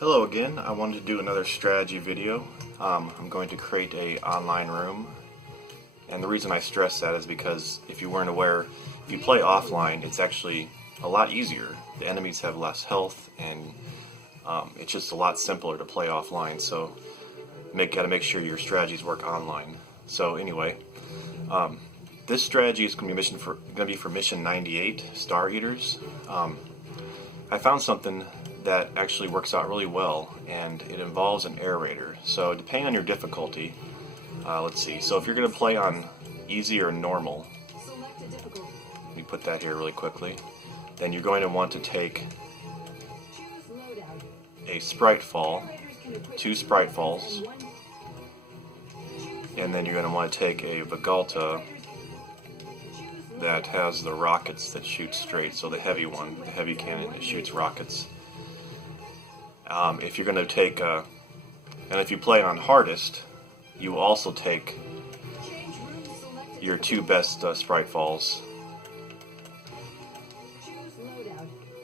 Hello again. I wanted to do another strategy video. I'm going to create a online room, and the reason I stress that is because if you weren't aware, if you play offline, it's actually a lot easier. The enemies have less health, and it's just a lot simpler to play offline. So gotta make sure your strategies work online. So anyway, this strategy is going to be for mission 98, Star Eaters. I found something that actually works out really well, and it involves an aerator. So depending on your difficulty, let's see. So if you're going to play on easy or normal, let me put that here really quickly. Then you're going to want to take a sprite fall, 2 sprite falls, and then you're going to want to take a Vigalta that has the rockets that shoot straight. So the heavy one, the heavy cannon that shoots rockets. If you're going to take, and if you play on hardest, you will also take your 2 best sprite falls,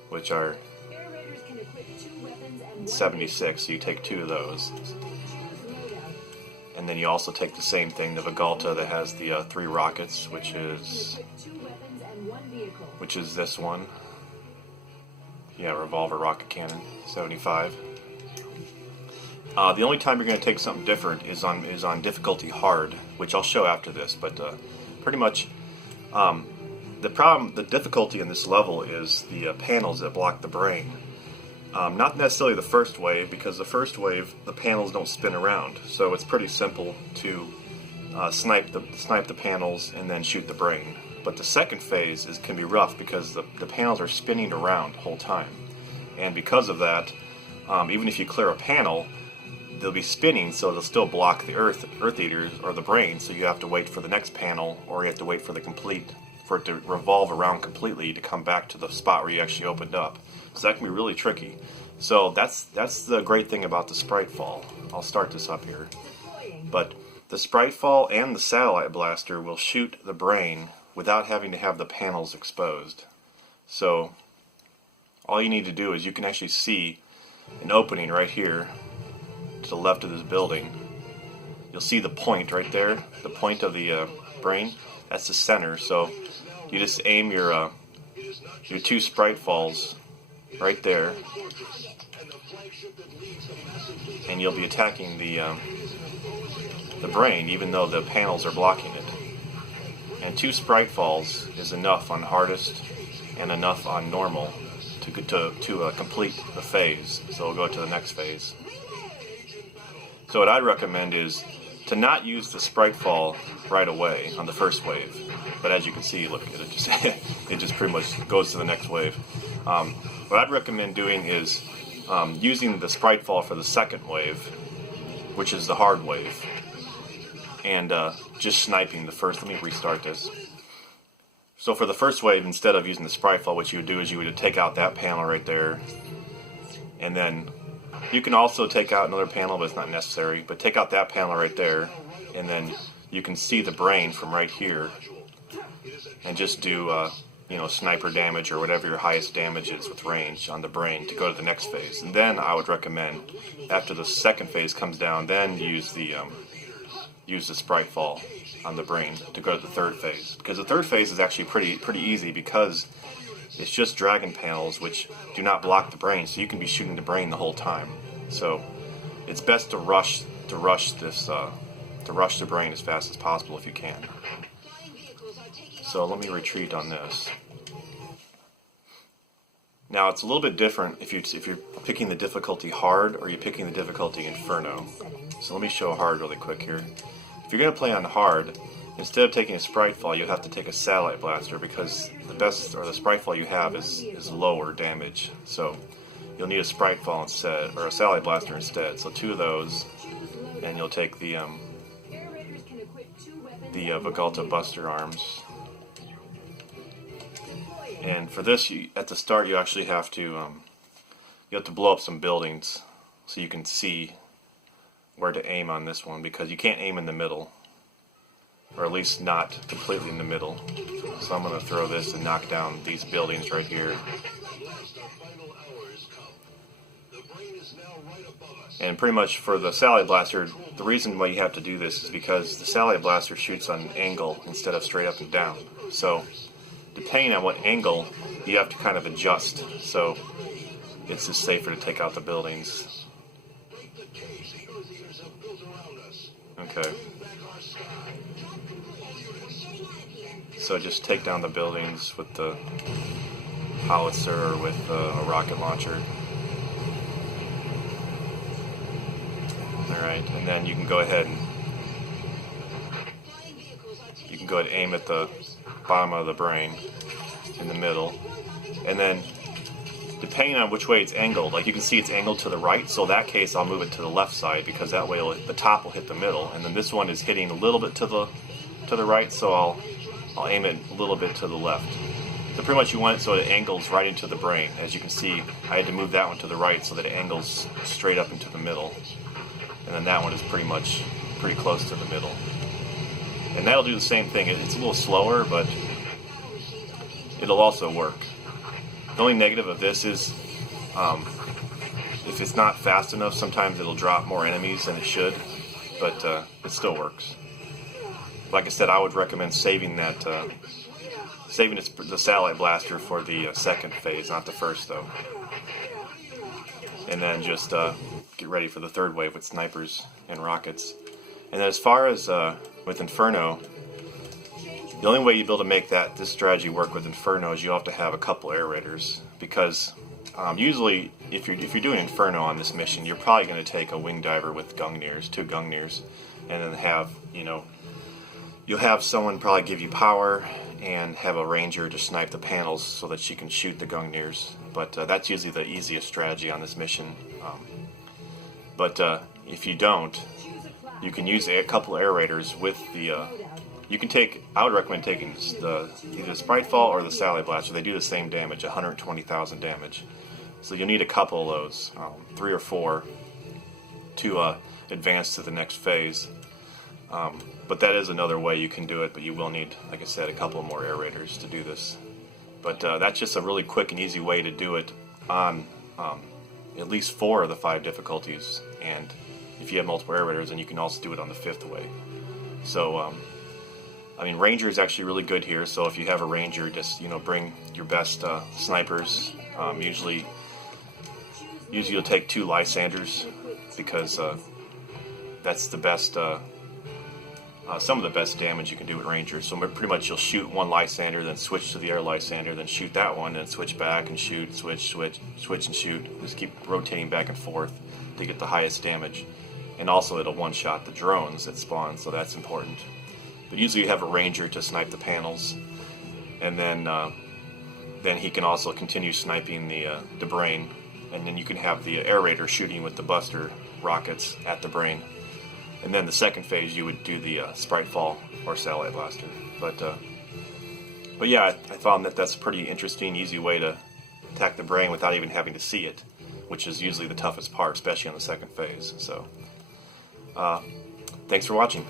which are 76, so you take 2 of those. And then you also take the same thing, the Vigalta that has the 3 rockets, which is this one. Yeah, revolver rocket cannon, 75. The only time you're going to take something different is on difficulty hard, which I'll show after this. But pretty much, the difficulty in this level is the panels that block the brain. Not necessarily the first wave, because the first wave the panels don't spin around, so it's pretty simple to snipe the panels and then shoot the brain. But the second phase can be rough because the panels are spinning around the whole time. And because of that, even if you clear a panel, they'll be spinning, so they'll still block the Earth Eaters or the brain, so you have to wait for the next panel, or you have to wait for it to revolve around completely to come back to the spot where you actually opened up. So that can be really tricky. So that's the great thing about the sprite fall. I'll start this up here. But the sprite fall and the satellite blaster will shoot the brain without having to have the panels exposed. So all you need to do is you can actually see an opening right here to the left of this building. You'll see the point right there, the point of the brain. That's the center. So you just aim your 2 sprite falls right there, and you'll be attacking the brain, even though the panels are blocking it. And 2 sprite falls is enough on hardest and enough on normal to complete the phase. So we'll go to the next phase. So what I'd recommend is to not use the sprite fall right away on the first wave. But as you can see, look at it, it just pretty much goes to the next wave. What I'd recommend doing is using the sprite fall for the second wave, which is the hard wave, and just sniping the first. Let me restart this. So for the first wave, instead of using the sprite fall, what you would do is you would take out that panel right there, and then you can also take out another panel, but it's not necessary. But take out that panel right there, and then you can see the brain from right here, and just do sniper damage or whatever your highest damage is with range on the brain to go to the next phase. And then I would recommend, after the second phase comes down, then use the sprite fall on the brain to go to the third phase. Because the third phase is actually pretty easy, because it's just dragon panels which do not block the brain, so you can be shooting the brain the whole time. So it's best to rush the brain as fast as possible if you can. So let me retreat on this. Now it's a little bit different if you're picking the difficulty hard or you're picking the difficulty inferno. So let me show hard really quick here. If you're going to play on hard, instead of taking a sprite fall, you'll have to take a satellite blaster, because the sprite fall you have is lower damage. So you'll need a sprite fall instead, or a satellite blaster instead. So 2 of those, and you'll take the Vigalta Buster Arms. And for this, at the start, you actually have to blow up some buildings so you can see where to aim on this one, because you can't aim in the middle, or at least not completely in the middle. So I'm going to throw this and knock down these buildings right here. And pretty much for the Satellite Blaster, the reason why you have to do this is because the Satellite Blaster shoots on an angle instead of straight up and down. So depending on what angle, you have to kind of adjust. So it's just safer to take out the buildings. Okay. So just take down the buildings with the howitzer or with a rocket launcher. Alright, and then you can go ahead and aim at the bottom of the brain in the middle. And then depending on which way it's angled, like you can see it's angled to the right, so in that case I'll move it to the left side because that way the top will hit the middle. And then this one is hitting a little bit to the right, so I'll aim it a little bit to the left. So pretty much you want it so it angles right into the brain. As you can see, I had to move that one to the right so that it angles straight up into the middle. And then that one is pretty close to the middle. And that'll do the same thing. It's a little slower, but it'll also work. The only negative of this is if it's not fast enough, sometimes it'll drop more enemies than it should, but it still works. Like I said, I would recommend saving the Satellite Blaster for the second phase, not the first though. And then just get ready for the third wave with snipers and rockets. And then as far as with Inferno, the only way you'll be able to make this strategy work with Inferno is you have to have a couple air raiders, because usually if you're doing Inferno on this mission, you're probably going to take a wing diver with Gungnir's, 2 Gungnir's, and then have, you'll have someone probably give you power and have a ranger to snipe the panels so that she can shoot the Gungnir's. But that's usually the easiest strategy on this mission. But if you don't, you can use a couple air raiders with the. I would recommend taking either the Spritefall or the Satellite Blaster. They do the same damage, 120,000 damage. So you'll need a couple of those, 3 or 4, to advance to the next phase. But that is another way you can do it, but you will need, like I said, a couple more air raiders to do this. But that's just a really quick and easy way to do it on at least 4 of the 5 difficulties. And if you have multiple air raiders, then you can also do it on the 5th way. So, Ranger is actually really good here. So if you have a Ranger, just bring your best snipers. Usually you'll take 2 Lysanders because that's the best. Some of the best damage you can do with Rangers. So pretty much you'll shoot 1 Lysander, then switch to the air Lysander, then shoot that one, then switch back and shoot, switch and shoot. Just keep rotating back and forth to get the highest damage. And also it'll one-shot the drones that spawn, so that's important. But usually you have a Ranger to snipe the panels, and then he can also continue sniping the brain, and then you can have the air raider shooting with the buster rockets at the brain. And then the second phase, you would do the Spritefall or Satellite Blaster. But yeah, I found that that's a pretty interesting, easy way to attack the brain without even having to see it, which is usually the toughest part, especially on the second phase. So, thanks for watching.